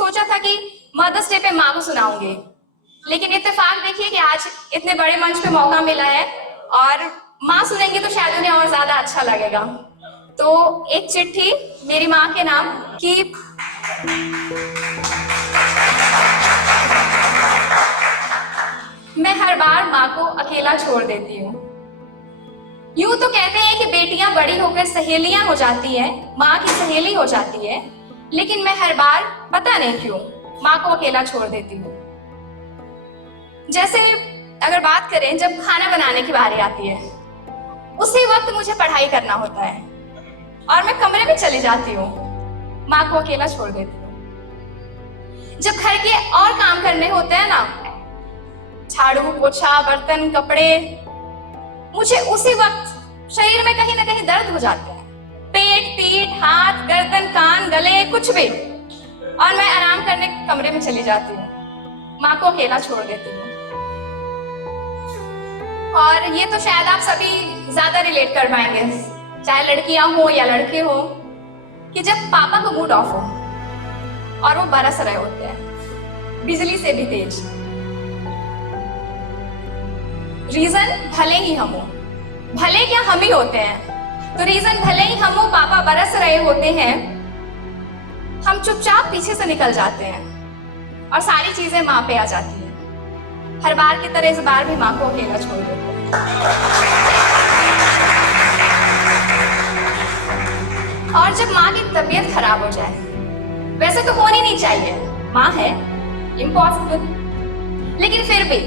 सोचा था कि मदर्स डे पे माँ को सुनाऊंगी, लेकिन इत्तेफाक देखिए कि आज इतने बड़े मंच पे मौका मिला है और माँ सुनेंगी तो शायद उन्हें और ज्यादा अच्छा लगेगा। तो एक चिट्ठी मेरी माँ के नाम की। मैं हर बार माँ को अकेला छोड़ देती हूँ। यूं तो कहते हैं कि बेटियां बड़ी होकर सहेलियां हो जाती हैं, माँ की सहेली हो जाती है, लेकिन मैं हर बार पता नहीं क्यों माँ को अकेला छोड़ देती हूँ। जैसे अगर बात करें जब खाना बनाने की बारी आती है, उसी वक्त मुझे पढ़ाई करना होता है और मैं कमरे में चली जाती हूँ, माँ को अकेला छोड़ देती हूँ। जब घर के और काम करने होते हैं ना, झाड़ू पोछा बर्तन कपड़े, मुझे उसी वक्त शरीर में कहीं ना कहीं दर्द हो जाता है, पेट पीठ हाथ गर्दन कान गले कुछ भी, और मैं आराम करने कमरे में चली जाती हूँ, माँ को अकेला छोड़ देती हूँ। और ये तो शायद आप सभी ज्यादा रिलेट कर पाएंगे, चाहे लड़कियां हो या लड़के हो, कि जब पापा का मूड ऑफ हो और वो बरस रहे होते हैं बिजली से भी तेज, रीजन भले ही हम हो, भले क्या हम ही होते हैं, तो रीजन भले ही हम हो, पापा बरस रहे होते हैं, हम चुपचाप पीछे से निकल जाते हैं और सारी चीजें माँ पे आ जाती है। हर बार की तरह इस बार भी माँ को अकेला छोड़ देते हैं। और जब माँ की तबीयत खराब हो जाए, वैसे तो होनी नहीं चाहिए, माँ है, इम्पॉसिबल, लेकिन फिर भी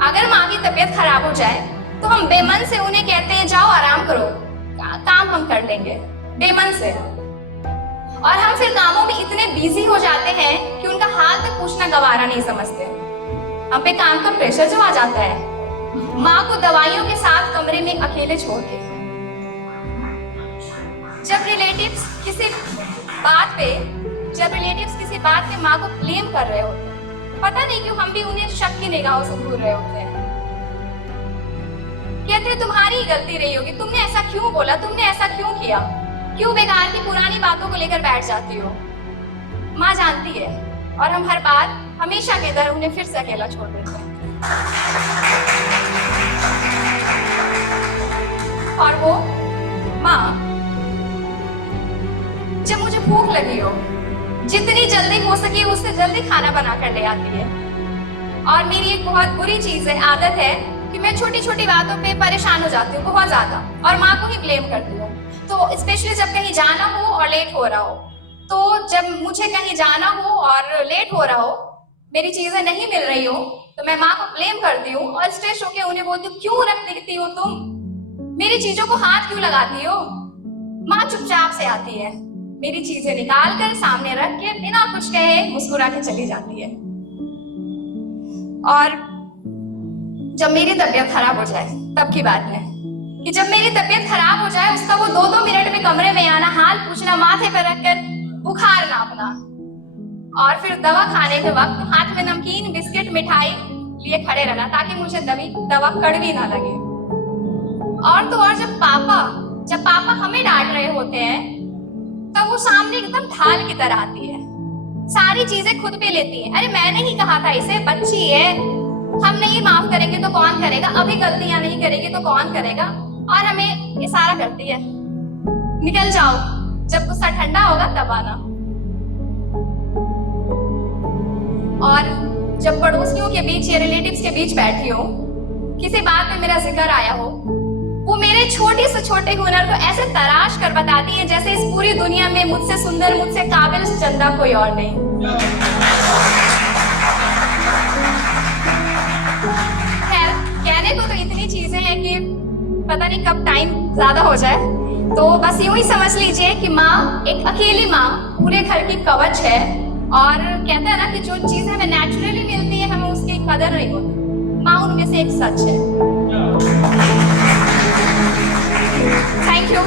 अगर माँ की तबीयत खराब हो जाए तो हम बेमन से उन्हें कहते हैं जाओ आराम करो, काम हम कर लेंगे, बेमन से। और हम फिर कामों में इतने बिजी हो जाते हैं कि उनका हाल तक पूछना गवारा नहीं समझते। हम पे काम का प्रेशर जो आ जाता है, माँ को दवाइयों के साथ कमरे में अकेले छोड़ के। जब रिलेटिव्स किसी बात पे माँ को ब्लेम कर रहे होते हैं, पता नहीं क्यों हम भी उन्हें शक की निगाहों से घूर रहे होते हैं। कहते हैं तुम्हारी ही गलती रही होगी, तुमने ऐसा क्यों बोला, तुमने ऐसा क्यों किया, क्यों बेकार की पुरानी बातों को लेकर बैठ जाती हो। माँ जानती है और हम हर बार हमेशा के तरह उन्हें फिर से अकेला छोड़ देते हैं। और वो माँ जब मुझे भूख लगी हो, जितनी जल्दी हो सके उससे जल्दी खाना बना कर ले आती है। और मेरी एक बहुत बुरी चीज है, आदत है कि मैं छोटी छोटी बातों पे परेशान हो जाती हूँ बहुत ज्यादा और माँ को ही ब्लेम करती हूँ। तो स्पेशली जब कहीं जाना हो और लेट हो रहा हो, तो जब मुझे कहीं जाना हो और लेट हो रहा हो, मेरी चीजें नहीं मिल रही हो, तो मैं माँ को ब्लेम करती हूँ और स्ट्रेस होकर उन्हें बोलती हूँ क्यों रख देती हो तुम, मेरी चीजों को हाथ क्यों लगाती हो। माँ चुपचाप से आती है, मेरी चीजें निकाल कर सामने रख के बिना कुछ कहे मुस्कुरा के चली जाती है। और जब मेरी तबीयत खराब हो जाए तब की बात है कि जब मेरी तबीयत खराब हो जाए, उसका वो 2-2 मिनट में कमरे में आना, हाल पूछना, माथे पर रखकर बुखार नापना, और फिर दवा खाने के वक्त हाथ में नमकीन बिस्किट मिठाई लिए खड़े रहना ताकि मुझे दवा कड़वी ना लगे। और तो और जब पापा हमें डांट रहे होते हैं, तब वो सामने एकदम ढाल की तरह आती है, सारी चीजें खुद पे लेती है। अरे मैंने ही कहा था इसे, बच्ची है, हम नहीं माफ करेंगे तो कौन करेगा, अभी गलतियां नहीं करेगी तो कौन करेगा, और हमें इशारा करती है निकल जाओ, जब गुस्सा ठंडा होगा तब आना। और जब पड़ोसियों के बीच या रिलेटिव्स के बीच बैठी हो, किसी बात पे मेरा जिक्र आया हो, वो मेरे छोटे से छोटे हुनर को ऐसे तराश कर बताती है जैसे इस पूरी दुनिया में मुझसे सुंदर, मुझसे काबिल चंदा कोई और नहीं। खैर, कहने को तो इतनी चीजें हैं कि पता नहीं कब टाइम ज्यादा हो जाए, तो बस यूं ही समझ लीजिए कि माँ, एक अकेली माँ पूरे घर की कवच है। और कहता है ना कि जो चीजें हमें नेचुरली मिलती है हमें उसकी कदर नहीं होती, माँ उनमें से एक सच है। Thank you.